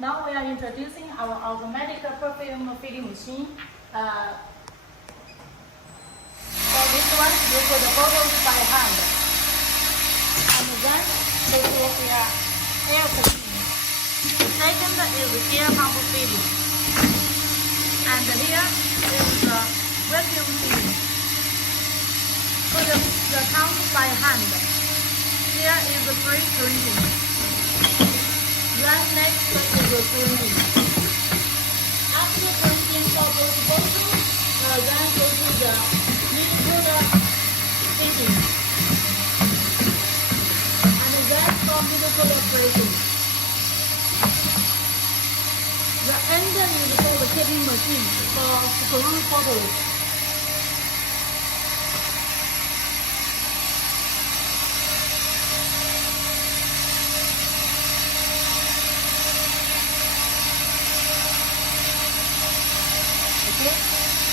Now we are introducing our automatic perfume filling machine. For this one, you put the bottles by hand. And then this will be air cleaning. The second is air pump filling. And here is the vacuum filling. Put the count by hand. Here is the pre-crimping. Then next is the crimping. After crimping for those bottles, then go to the mid-puller fitting. And then for mid-puller pressing. The end is for the capping machine for screw bottles. Okay.